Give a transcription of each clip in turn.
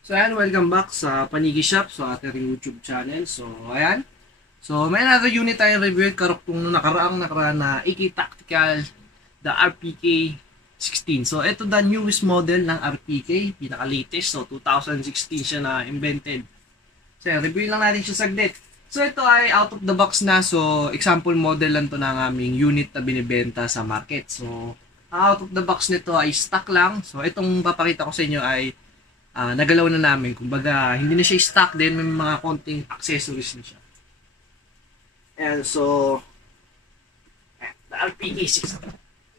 So ayan, welcome back sa Panigi Shop, so ating YouTube channel. So ayan. So may another unit tayong review karuktong nakaraan na AK Tactical, the RPK 16. So ito the newest model ng RPK, pinaka-latest. So 2016 siya na invented. So ayan, review lang natin siya saglit. So ito ay out of the box na. So example model lang to ng aming unit na binibenta sa market. So out of the box nito ay stock lang. So itong papakita ko sa inyo ay nagalaw na namin. Kumbaga, hindi na siya stock din. May mga konting accessories na siya. And so, the RPK-16.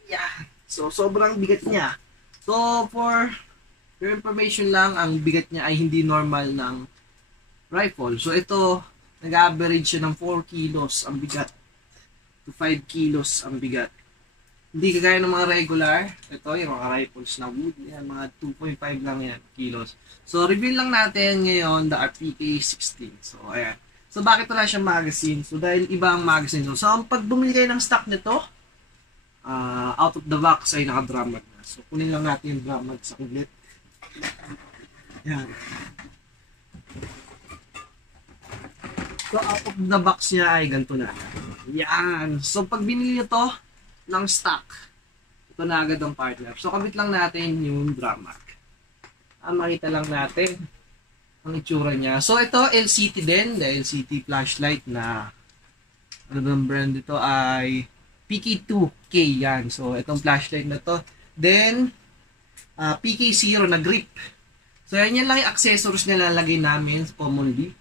Yeah. So, sobrang bigat niya. So, for your information lang, ang bigat niya ay hindi normal ng rifle. So, ito, nag-average siya ng 4 kilos ang bigat to 5 kilos ang bigat. Hindi kagaya ng mga regular. Ito, yung mga rifles na wood. Yan, mga 2.5 lang yan, kilos. So, review lang natin ngayon the RPK-16. So, ayan. So, bakit wala siyang magazine? So, dahil iba ang magazine. So, ang pag bumili kayo ng stock nito, out of the box ay naka-drum mag na. So, kunin lang natin yung drum mag sa kulit. Yan. So, out of the box niya ay ganito na. Yan. So, pag binili nyo to, ng stock. Ito na agad ang partner. So, kabit lang natin yung drum mag. Makita lang natin ang itsura niya. So, ito, LCT din. The LCT flashlight na ano bang brand ito ay PK2K yan. So, itong flashlight na to. Then, PK0 na grip. So, yan lang yung accessories na lalagay namin commonly.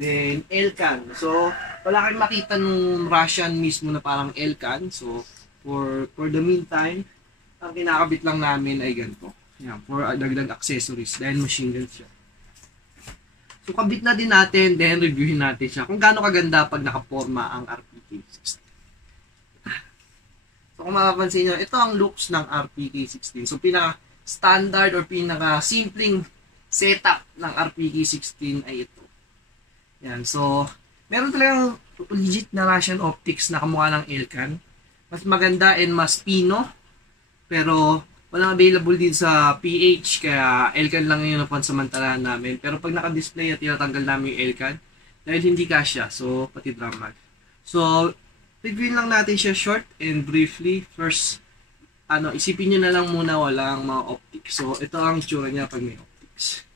Then, Elcan. So, wala kayong makita nung Russian mismo na parang Elcan. So, for the meantime, ang kinakabit lang namin ay ganito. Yan, for dagdag accessories dahil machine gun siya. So, kabit na din natin, then reviewin natin siya kung gaano kaganda pag nakaporma ang RPK-16. So, kung mapapansin nyo, ito ang looks ng RPK-16. So, pinaka-standard or pinaka-simpleng setup ng RPK-16 ay ito. Yan, so, meron talagang legit na Russian optics na kamukha ng Elcan. Mas maganda and mas pino. Pero walang available din sa PH. Kaya Elcan lang yung napansamantalahan namin. Pero pag naka-display at tinatanggal namin yung Elcan, dahil hindi kasya. So, pati drum mag. So, reviewin lang natin siya short and briefly. First, isipin nyo na lang muna walang mga optics. So, ito ang itsura niya pag may optics.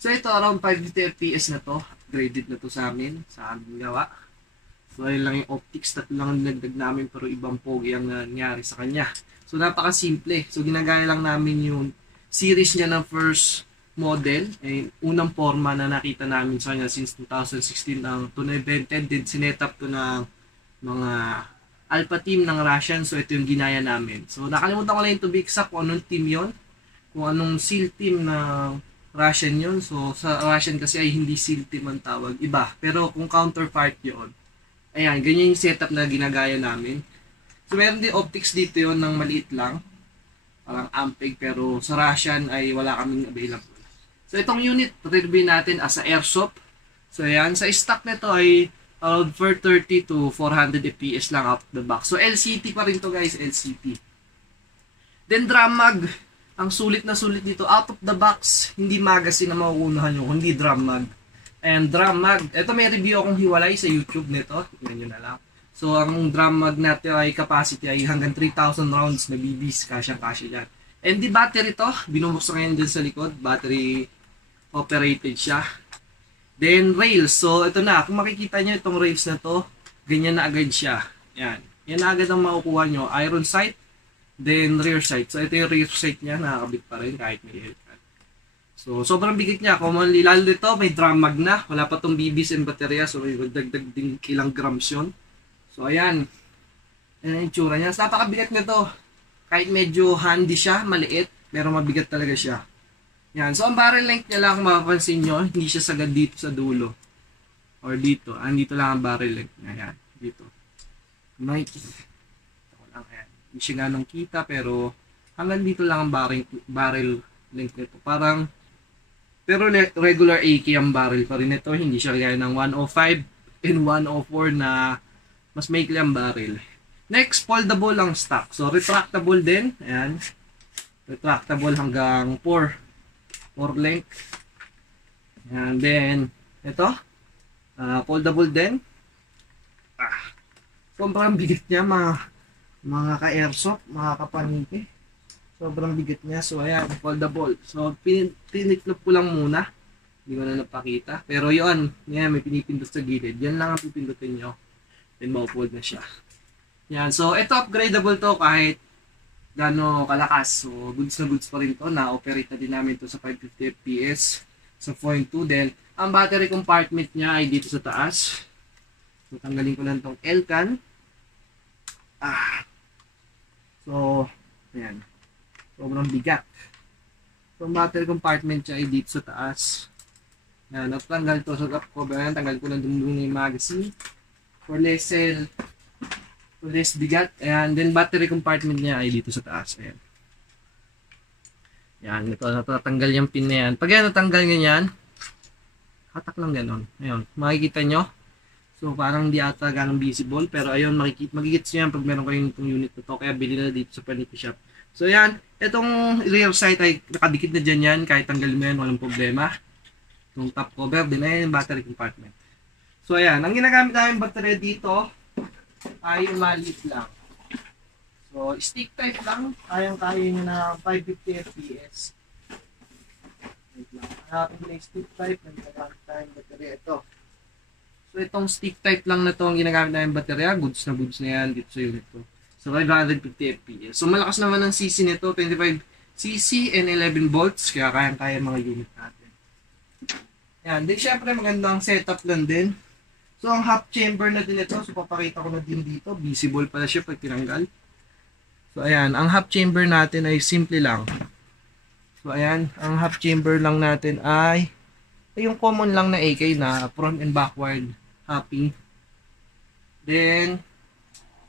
So, ito around 550 FPS na to. Graded na to sa amin. Sa aming gawa. So, ayun lang yung optics. Tatlo lang ang nagdag namin pero ibang pogi ang nangyari sa kanya. So, napaka-simple. So, ginagaya lang namin yung series niya ng first model. Unang forma na nakita namin sa kanya since 2016 ang to na-invented. Then, sinetup to ng mga alpha team ng Russian. So, ito yung ginaya namin. So, nakalimutan ko lang yung to be exact kung anong team yon, kung anong SEAL team ng Russian yon. So, sa Russian kasi ay hindi SEAL team ang tawag. Iba. Pero kung counterpart yon, ayan, ganyan yung setup na ginagaya namin. So, meron din optics dito yon ng maliit lang. Parang Ampeg, pero sa Russian ay wala kaming available. So, itong unit, review natin as a airsoft. So, ayan, sa stock nito ay around 430 to 400 FPS lang out of the box. So, LCT pa rin to guys, LCT. Then, drum mag. Ang sulit na sulit dito, out of the box, hindi magazine na makukunahan nyo, hindi drum mag. And drum mag, ito may review akong hiwalay sa YouTube nito, tingnan nyo na lang. So, ang drum mag natin ay capacity ay hanggang 3,000 rounds na BBs, kasyang-kasya yan. And the battery to, binubuksan ngayon din sa likod, battery operated siya. Then, rails. So, ito na, kung makikita nyo itong rails na to, ganyan na agad siya. Yan. Yan na agad ang makukuha nyo. Iron sight, then rear sight. So, ito yung rear sight niya, nakakabit pa rin kahit may air. So, sobrang bigat niya. Commonly, lalo dito, may drum mag na. Wala pa tong BBs and baterya. So, may dagdag din ilang grams yun. So, ayan. Ayan yung tsura niya. Napakabigat nito. Kahit medyo handy siya, maliit, pero mabigat talaga siya. Yan. So, ang barrel length niya lang, kung mapapansin nyo, hindi siya sagad dito sa dulo. Or dito. Dito lang ang barrel length niya. Ayan. Dito. Hindi siya ganong kita, pero hanggang dito lang ang barrel length nito. Parang pero regular AK ang barrel pa rin ito. Hindi siya gaya ng 105 and 104 na mas maikli ang barrel. Next, foldable ang stock. So, retractable din. Ayan. Retractable hanggang 4 or length. And then, ito, foldable din. Sobrang bigat niya mga ka-airsoft, mga kapaniki. Sobrang bigat niya. So, ayan, foldable. So, piniklop ko lang muna. Hindi ko na napakita. Pero yun, yan, may pinipindot sa gilid. Yan lang ang pipindutin nyo. Then, ma-fold na siya. Yan. So, ito, upgradable to kahit gano'ng kalakas. So, goods na goods pa rin to. Na-operate na din namin to sa 550 FPS. Sa 4.2 din. Ang battery compartment niya ay dito sa taas. So, tanggalin ko lang tong L-can. So, ayan. Sobrang bigat. So, ang battery compartment niya ay dito sa taas. Ayan, natanggal to sa top cover. Ayan, tanggal ko lang yung magazine. For less bigat. Ayan, then battery compartment niya ay dito sa taas. Ayan. Yan, ito natatanggal yung pin na yan. Pag yan natanggal ganyan, hatak lang ganon. Ayun, makikita nyo. So, parang di ata ganong visible. Pero ayun, magigits nyo yan pag meron kayong itong unit na to. Kaya bili na dito sa Paniki Shop. So, yan. Itong rear sight ay nakadikit na dyan yan. Kahit tanggalin mo yan, walang problema. Itong top cover, din na yung battery compartment. So, ayan. Ang ginagamit namin battery dito ay yung maliit lang. So, stick type lang. Kayang-kaya nyo na 550 FPS. Wait lang. Hanapin ko na yung stick type. Nagagamit tayong baterya. Ito. So, itong stick type lang na to ang ginagamit namin baterya. Goods na yan dito sa unit ko. So, 550 FPS. So, malakas naman ang CC nito. 25 CC and 11 volts. Kaya kayang-kaya mga unit natin. Yan. Then, syempre magandang setup lang din. So, ang half chamber na din ito. So, papakita ko na din dito. Visible pala siya pag tinanggal. So, ayan. Ang half chamber natin ay simple lang. So, ayan. Ang half chamber lang natin ay yung common lang na AK na front and backward hopping. Then,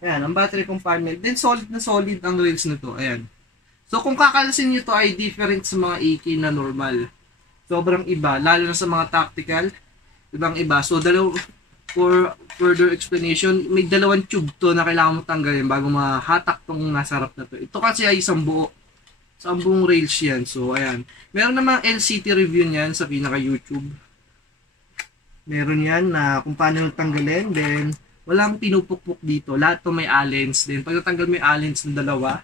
ayan. Ang battery compartment. Then, solid na solid ang rails na to. Ayan. So, kung kakalasin nyo to ay different sa mga AK na normal. Sobrang iba. Lalo na sa mga tactical. Ibang iba. So, for further explanation, may dalawang tube to na kailangan mo tanggalin bago mahatak tong nasa harap na to. Ito kasi ay isang buo. Isang buong rails yan. So, ayan. Meron namang LCT review niyan sa pinaka-YouTube. Meron yan na kung paano tanggalin. Then, walang pinupukpuk dito. Lahat to may allens. Then, pag natanggal mo yung allens ng dalawa,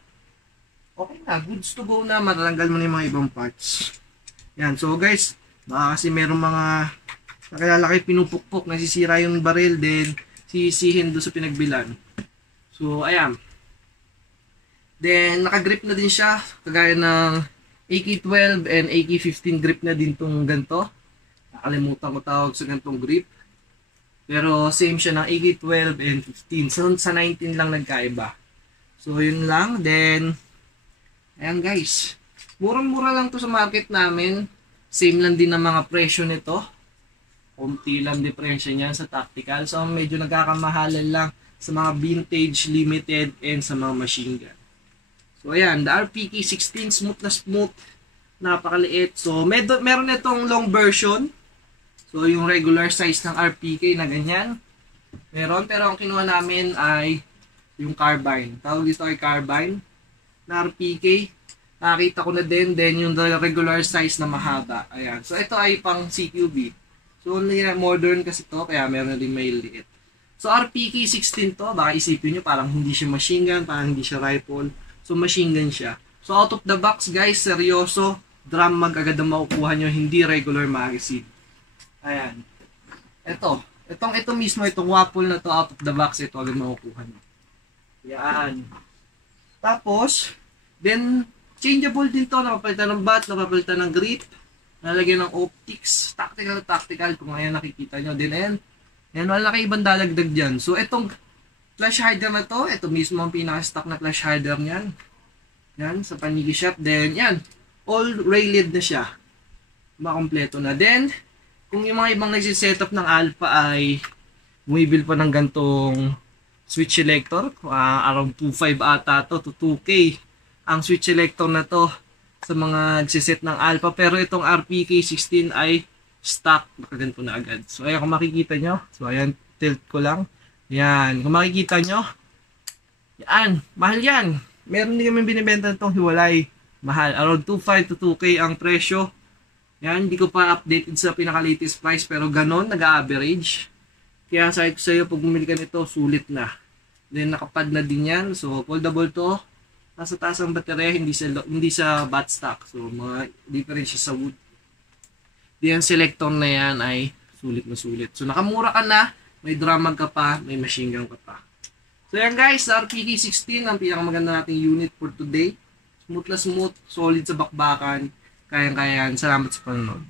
okay na. Goods to go na. Matatanggal mo na yung mga ibang parts. Yan. So, guys, baka kasi meron mga nakalala kayo pinupukpok, nasisira yung baril, then sisihin doon sa pinagbilan. So, ayan. Then, nakagrip na din siya, kagaya ng AK-12 and AK-15 grip na din tong ganito. Nakalimutan ko tawag sa ganitong grip. Pero, same siya ng AK-12 and 15. So, sa 19 lang nagkaiba. So, yun lang. Then, ayan guys. Murang-mura lang to sa market namin. Same lang din ang mga presyo nito. Kunti lang diferensya niyan sa tactical. So, medyo nagkakamahalan lang sa mga vintage, limited, and sa mga machine gun. So, ayan. The RPK-16, smooth na smooth. Napakaliit. So, meron itong long version. So, yung regular size ng RPK na ganyan. Meron. Pero ang kinuha namin ay yung carbine. Tawag dito ay carbine na RPK. Nakita ko na din. Then, yung regular size na mahaba. Ayan. So, ito ay pang CQB. So, modern kasi to, kaya meron na din may liit. So, RPK-16 to, baka isipin nyo, parang hindi siya machine gun, parang hindi siya rifle. So, machine gun siya. So, out of the box, guys, seryoso, drum mag agad ang makukuha nyo, hindi regular magazine. Ayan. Ito mismo, itong waffle na to, out of the box, ito agad makukuha nyo. Yan. Tapos, then, changeable din to, napapalitan ng bat, napapalitan ng grip, nalagyan ng optics, tactical, kung ayan nakikita nyo. Then, ayan, wala kayo ibang dalagdag dyan. So, itong flash hider na to, ito mismo ang pinaka-stock na flash hider niyan. Yan, sa Paniki Shop. Then, yan, all railed na siya. Makompleto na. Then, kung yung mga ibang nagsisetup ng Alpha ay bumibil pa ng gantong switch selector, around 2.5 ata to 2K. Ang switch selector na to, sa mga nagsiset ng Alpha, pero itong RPK-16 ay stock, nakaganto na agad. So, ayan, kung makikita nyo, so, ayan, tilt ko lang. Yan, kung makikita nyo, yan, mahal yan. Meron din kami binibenta itong hiwalay. Mahal, around 2.5 to 2K ang presyo. Yan, hindi ko pa updated sa pinaka-latest price pero ganon, nag-average. Kaya sabi ko sa iyo, pag bumili ka nito, sulit na. Then nakapad na din yan. So foldable to. Nasa taas ang baterya, hindi sa bat stock. So mga difference sa wood. Then selector na yan ay sulit na sulit. So nakamura ka na, may drum mag ka pa, may machine gun ka pa. So yan guys, RPT-16 ang pinakamaganda nating unit for today. Smooth na smooth, solid sa bakbakan. Kayang-kaya yan. Salamat sa panonood.